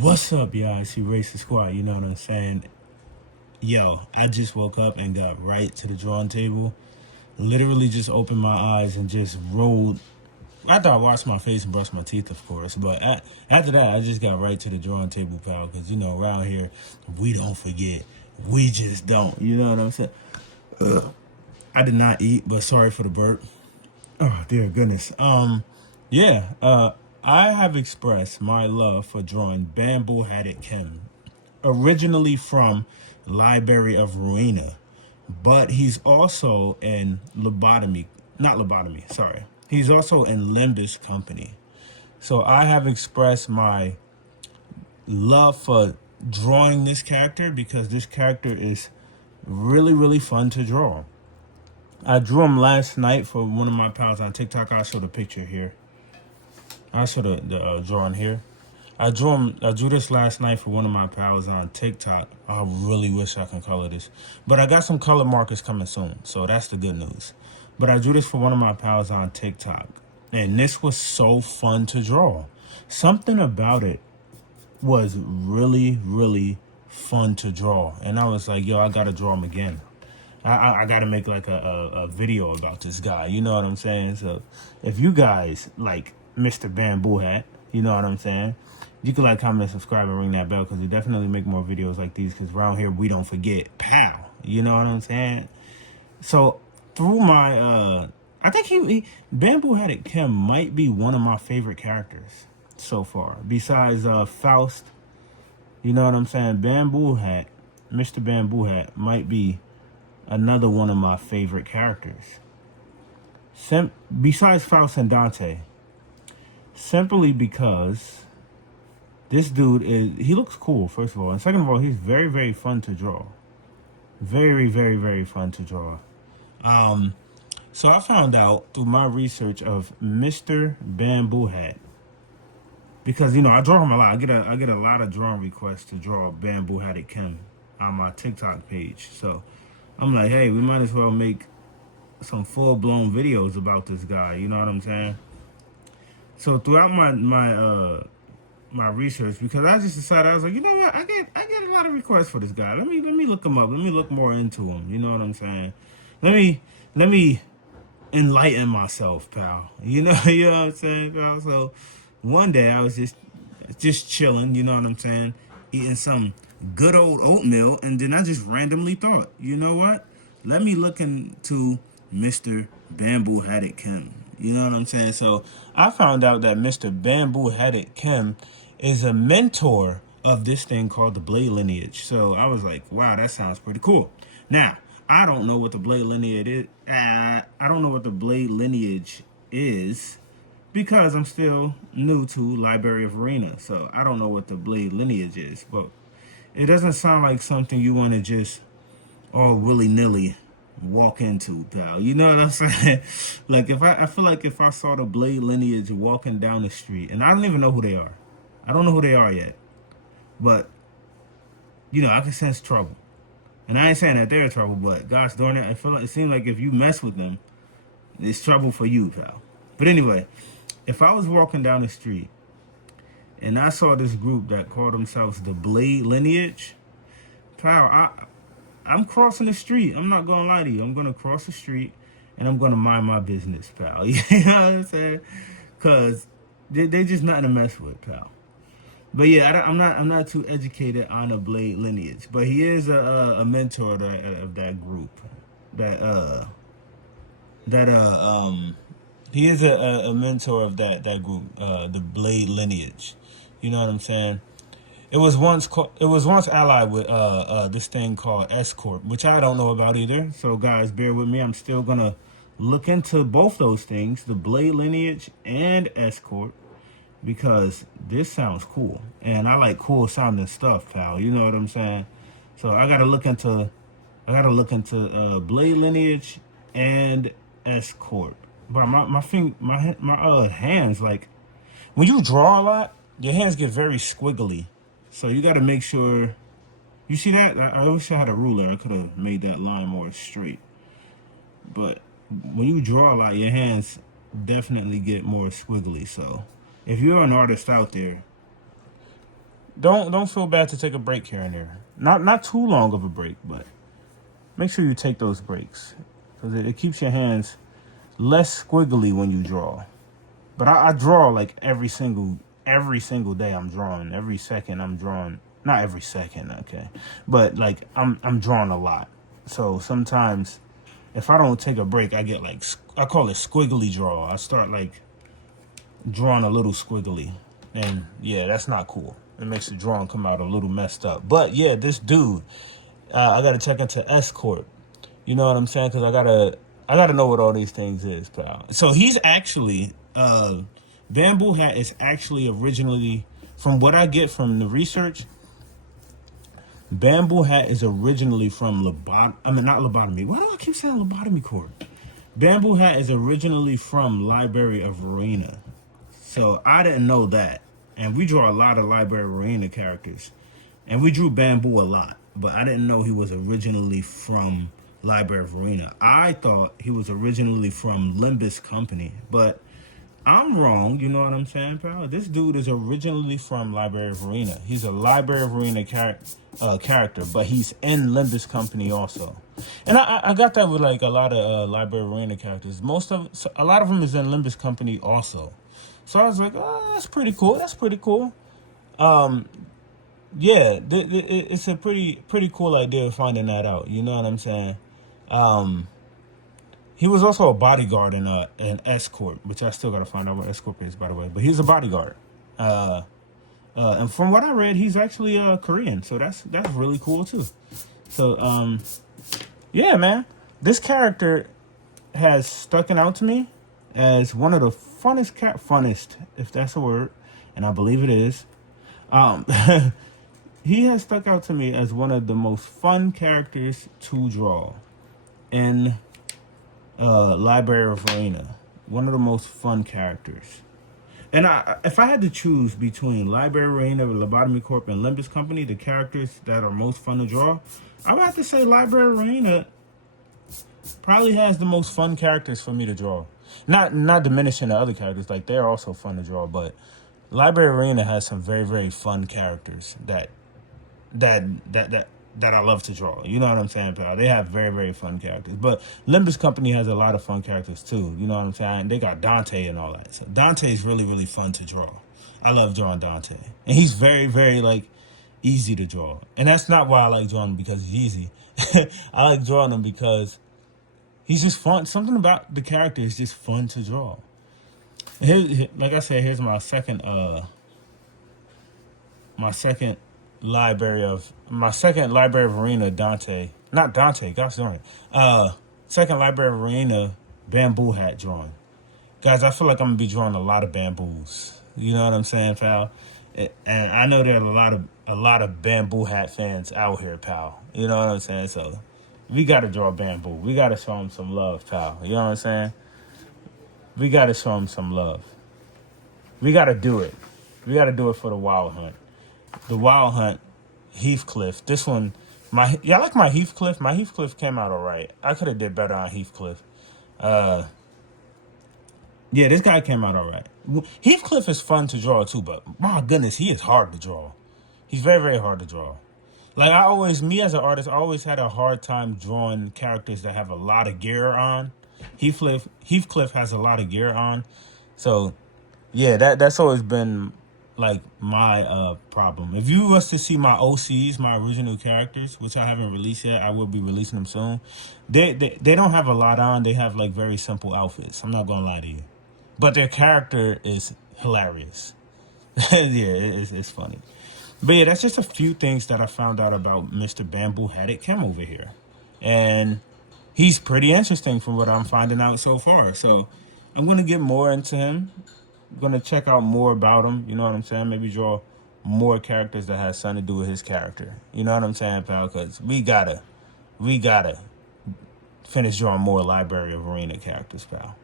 What's up, y'all? It's your Racist Squad. You know what I'm saying? Yo, I just woke up and got right to the drawing table. Literally just opened my eyes and just rolled. After I washed my face and brushed my teeth, of course. But after that, I just got right to the drawing table, pal. Because, around here, we don't forget. We just don't. You know what I'm saying? I did not eat, but sorry for the burp. Oh, dear goodness. Yeah, I have expressed my love for drawing Bamboo Hatted Kim, originally from Library of Ruina, but he's also in lobotomy, not lobotomy, sorry. He's also in Limbus Company. So I have expressed my love for drawing this character because this character is really, really fun to draw. I drew him last night for one of my pals on TikTok. I'll show the picture here. I'll show the drawing here. I drew this last night for one of my pals on TikTok. I really wish I can color this, but I got some color markers coming soon, so that's the good news. But I drew this for one of my pals on TikTok, and this was so fun to draw. Something about it was really, really fun to draw, and I was like, yo, I gotta draw him again. I gotta make like a video about this guy. You know what I'm saying? So if you guys like Mr. Bamboo Hat, you know what I'm saying? You can like, comment, subscribe, and ring that bell because we definitely make more videos like these because around here we don't forget. Pow! You know what I'm saying? So through my I think Bamboo Hatted Kim might be one of my favorite characters so far. Besides Faust, you know what I'm saying? Bamboo Hat, Mr. Bamboo Hat might be another one of my favorite characters. Besides Faust and Dante, simply because this dude he looks cool, first of all. And second of all, he's very, very fun to draw. Very, very, very fun to draw. So I found out through my research of Mr. Bamboo Hat. Because, I draw him a lot. I get a lot of drawing requests to draw Bamboo Hatted Kim on my TikTok page. So I'm like, hey, we might as well make some full-blown videos about this guy. You know what I'm saying? So throughout my research, because I just decided, I was like, you know what, I get a lot of requests for this guy. Let me look him up. Let me look more into him. You know what I'm saying? Let me enlighten myself, pal. You know what I'm saying, pal? So one day I was just chilling. You know what I'm saying? Eating some good old oatmeal, and then I just randomly thought, you know what? Let me look into Mr. Bamboo Hatted Kim. You know what I'm saying? So I found out that Mr. Bamboo Hatted Kim is a mentor of this thing called the Blade lineage. So I was like, wow, that sounds pretty cool. Now, I don't know what the Blade lineage is. I don't know what the Blade lineage is because I'm still new to Library of Arena. So I don't know what the Blade lineage is. But it doesn't sound like something you want to just all willy-nilly walk into, pal. You know what I'm saying? Like, I feel like if I saw the Blade lineage walking down the street, and I don't even know who they are. I don't know who they are yet. But, I can sense trouble. And I ain't saying that they're in trouble, but gosh darn it, I feel like it seems like if you mess with them, it's trouble for you, pal. But anyway, if I was walking down the street and I saw this group that called themselves the Blade lineage, pal, I'm crossing the street. I'm not gonna lie to you. I'm gonna cross the street and I'm gonna mind my business, pal. You know what I'm saying? Cause they just nothing to mess with, pal. But yeah, I'm not too educated on the Blade lineage. But he is a mentor of that group. That that he is a mentor of that group, the Blade lineage. You know what I'm saying? It was once allied with this thing called Escort, which I don't know about either. So guys, bear with me. I'm still gonna look into both those things, the Blade lineage and Escort, because this sounds cool, and I like cool sounding stuff, pal. You know what I'm saying? So I gotta look into Blade lineage and Escort. But my hands, like when you draw a lot, your hands get very squiggly. So you got to make sure. You see that? I wish I had a ruler. I could have made that line more straight. But when you draw a lot, your hands definitely get more squiggly. So if you're an artist out there, don't feel bad to take a break here and there. Not too long of a break, but make sure you take those breaks because it keeps your hands less squiggly when you draw. But I draw like every single day. I'm drawing every second. I'm drawing, not every second, okay, but like I'm drawing a lot. So sometimes if I don't take a break, I get like, I call it squiggly draw. I start like drawing a little squiggly, and yeah, that's not cool. It makes the drawing come out a little messed up. But yeah, this dude, I gotta check into S Corp. You know what I'm saying? Because I gotta know what all these things is, pal. So he's actually Bamboo Hat is actually originally, from what I get from the research, Bamboo Hat is originally from not lobotomy. Why do I keep saying lobotomy corp? Bamboo Hat is originally from Library of Verena. So I didn't know that. And we draw a lot of Library of Verena characters. And we drew Bamboo a lot. But I didn't know he was originally from Library of Verena. I thought he was originally from Limbus Company. But I'm wrong, you know what I'm saying, pal? This dude is originally from Library of Verena. He's a Library of Verena character, but he's in Limbus Company also. And I got that with like a lot of Library of Verena characters. A lot of them is in Limbus Company also. So I was like, oh, that's pretty cool. That's pretty cool. Yeah, it's a pretty cool idea of finding that out. You know what I'm saying? He was also a bodyguard in an S Corp, which I still gotta find out what S Corp is, by the way. But he's a bodyguard. And from what I read, he's actually Korean, so that's really cool too. So yeah, man, this character has stuck out to me as one of the funnest, if that's a word, and I believe it is. He has stuck out to me as one of the most fun characters to draw in Library of Verena. One of the most fun characters. And if I had to choose between Library of Verena, Lobotomy Corp, and Limbus Company, the characters that are most fun to draw, I would have to say Library of Verena probably has the most fun characters for me to draw. Not diminishing the other characters, like they're also fun to draw, but Library of Verena has some very, very fun characters that I love to draw. You know what I'm saying, pal? They have very, very fun characters. But Limbus Company has a lot of fun characters too. You know what I'm saying? They got Dante and all that. So Dante's really, really fun to draw. I love drawing Dante. And he's very, very like easy to draw. And that's not why I like drawing him because he's easy. I like drawing him because he's just fun. Something about the character is just fun to draw. And like I said, here's my second Library of Verena Dante. Not Dante, gosh darn it. Second Library of Verena Bamboo Hat drawing. Guys, I feel like I'm gonna be drawing a lot of bamboos. You know what I'm saying, pal? And I know there are a lot of Bamboo Hat fans out here, pal. You know what I'm saying? So we gotta draw bamboo. We gotta show them some love, pal. You know what I'm saying? We gotta show them some love. We gotta do it. We gotta do it for the Wild Hunt. The Wild Hunt, Heathcliff. This one, y'all like my Heathcliff? My Heathcliff came out all right. I could have did better on Heathcliff. Yeah, this guy came out all right. Heathcliff is fun to draw too, but my goodness, he is hard to draw. He's very, very hard to draw. Like me as an artist, I always had a hard time drawing characters that have a lot of gear on. Heathcliff has a lot of gear on. So, yeah, that's always been like my problem. If you was to see my OCs, my original characters, which I haven't released yet, I will be releasing them soon. They don't have a lot on. They have like very simple outfits. I'm not gonna lie to you, but their character is hilarious. Yeah, it's funny. But yeah, that's just a few things that I found out about Mr. Bamboo Hat Kim over here, and he's pretty interesting from what I'm finding out so far. So I'm gonna get more into him. I'm gonna check out more about him. You know what I'm saying? Maybe draw more characters that has something to do with his character. You know what I'm saying, pal? Because we gotta finish drawing more Library of Verena characters, pal.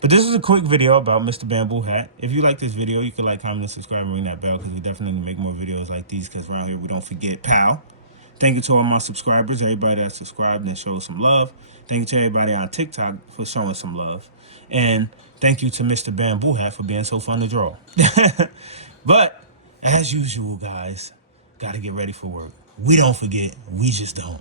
But this is a quick video about Mr. Bamboo Hat. If you like this video, you can like, comment, and subscribe, and ring that bell because we definitely make more videos like these because around here we don't forget, pal. Thank you to all my subscribers, everybody that subscribed and showed some love. Thank you to everybody on TikTok for showing some love. And thank you to Mr. Bamboo Hat for being so fun to draw. But as usual, guys, got to get ready for work. We don't forget. We just don't.